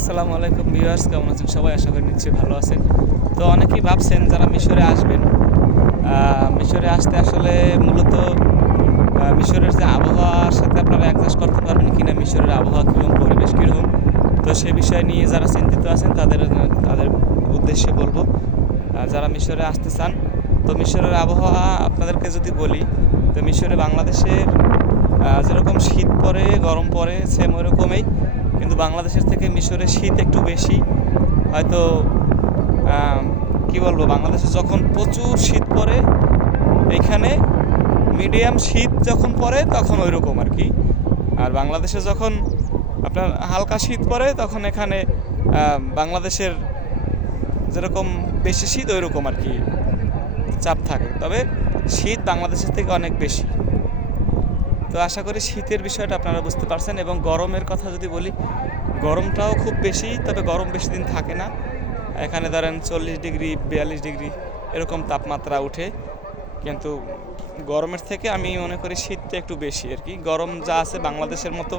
আসসালামু আলাইকুম ভিউয়ার্স, কেমন আছেন? সবাই আশা করি নিশ্চয়ই ভালো আছেন। তো অনেকেই ভাবছেন যারা মিশরে আসবেন মিশরে আসতে আসলে মূলত মিশরের যে আবহাওয়ার সাথে আপনারা অ্যাডজাস্ট করতে পারবেন কিনা, মিশরের আবহাওয়া কীরকম, পরিবেশ কীরকম। তো সে বিষয় নিয়ে যারা চিন্তিত আছেন, তাদের তাদের উদ্দেশ্যে বলব যারা মিশরে আসতে চান। তো মিশরের আবহাওয়া আপনাদেরকে যদি বলি, তো মিশরে বাংলাদেশের যেরকম শীত পড়ে গরম পড়ে সেম ওরকমই কিন্তু বাংলাদেশের থেকে মিশরে শীত একটু বেশি। হয়তো কি বলব, বাংলাদেশে যখন প্রচুর শীত পড়ে এখানে মিডিয়াম শীত যখন পড়ে, তখন ওই রকম আর কি। আর বাংলাদেশে যখন আপনার হালকা শীত পড়ে, তখন এখানে বাংলাদেশের যেরকম বেশি শীত ওই রকম আর কি চাপ থাকে। তবে শীত বাংলাদেশের থেকে অনেক বেশি। তো আশা করি শীতের বিষয়টা আপনারা বুঝতে পারছেন এবং গরমের কথা যদি বলি, গরমটাও খুব বেশি, তবে গরম বেশি দিন থাকে না। এখানে ধরেন চল্লিশ ডিগ্রি, বিয়াল্লিশ ডিগ্রি এরকম তাপমাত্রা উঠে। কিন্তু গরমের থেকে আমি মনে করি শীতটা একটু বেশি আর কি। গরম যা আছে বাংলাদেশের মতো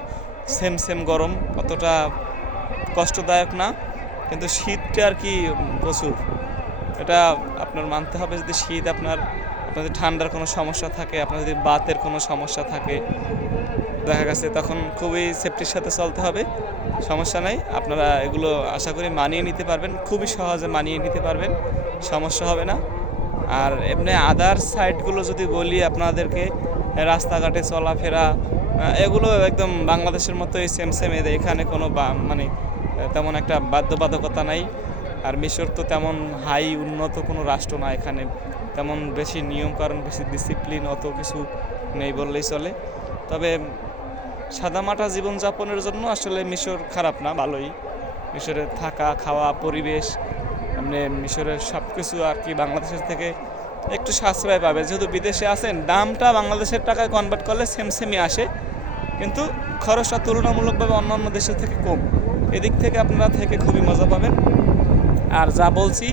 সেম সেম গরম অতটা কষ্টদায়ক না, কিন্তু শীতটা আর কি প্রচুর। এটা আপনার মানতে হবে যদি শীত আপনার আপনার যদি ঠান্ডার কোনো সমস্যা থাকে আপনার যদি বাতের কোনো সমস্যা থাকে, দেখা গেছে তখন খুবই সেফটির সাথে চলতে হবে, সমস্যা নাই। আপনারা এগুলো আশা করি মানিয়ে নিতে পারবেন, খুবই সহজে মানিয়ে নিতে পারবেন, সমস্যা হবে না। আর এমনি আদার সাইডগুলো যদি বলি আপনাদেরকে, রাস্তাঘাটে চলাফেরা এগুলো একদম বাংলাদেশের মতোই সেম সেম এখানে কোনো মানে তেমন একটা বাধ্যবাধকতা নাই। আর মিশর তো তেমন হাই উন্নত কোনো রাষ্ট্র না এখানে। তেমন বেশি নিয়ম কারণ, বেশি ডিসিপ্লিন অত কিছু নেই বললেই চলে। তবে সাদামাটা জীবনযাপনের জন্য আসলে মিশর খারাপ না, ভালোই। মিশরের থাকা, খাওয়া, পরিবেশ, এমনি মিশরের সব কিছু আর কি বাংলাদেশের থেকে একটু সাশ্রয় পাবে। যেহেতু বিদেশে আসেন দামটা বাংলাদেশের টাকায় কনভার্ট করলে সেম সেমই আসে। কিন্তু খরচটা তুলনামূলকভাবে অন্যান্য দেশের থেকে কম। এদিক থেকে আপনারা থেকে খুবই মজা পাবেন। আর যা বলছি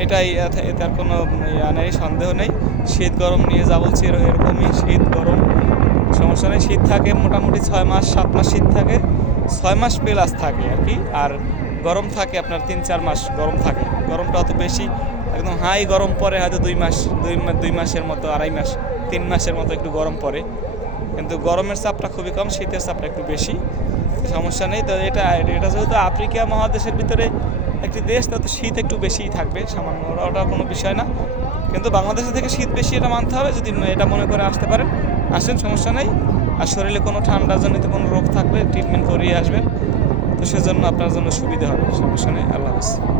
এটাই আর কোনো ইয়া নেই, সন্দেহ নেই। শীত গরম নিয়ে যা বলছি এর- এরকমই শীত গরম। সমস্যা নেই, শীত থাকে মোটামুটি ছয় মাস, সাত মাস শীত থাকে। ছয় মাস প্লাস থাকে আর কি। আর গরম থাকে আপনার তিন, চার মাস গরম থাকে। গরমটা অত বেশি, একদম হাই গরম পরে হয়তো দুই মাস, দুই দুই মাসের মতো, আড়াই মাস, তিন মাসের মতো একটু গরম পড়ে কিন্তু গরমের চাপটা খুবই কম, শীতের চাপটা একটু বেশি। সমস্যা নেই। তো এটা এটা যেহেতু আফ্রিকা মহাদেশের ভিতরে একটি দেশ, তাতে শীত একটু বেশিই থাকবে সামান্য, ওটা কোনো বিষয় না। কিন্তু বাংলাদেশে থেকে শীত বেশি এটা মানতে হবে, যদি এটা মনে করে আসতে পারেন। আসেন, সমস্যা নেই। আর শরীরে কোনো ঠান্ডা জনিত কোনো রোগ থাকলে ট্রিটমেন্ট করিয়ে আসবেন। তো সেজন্য আপনার জন্য সুবিধা হবে, সমস্যা নেই। আল্লাহ হাফিজ।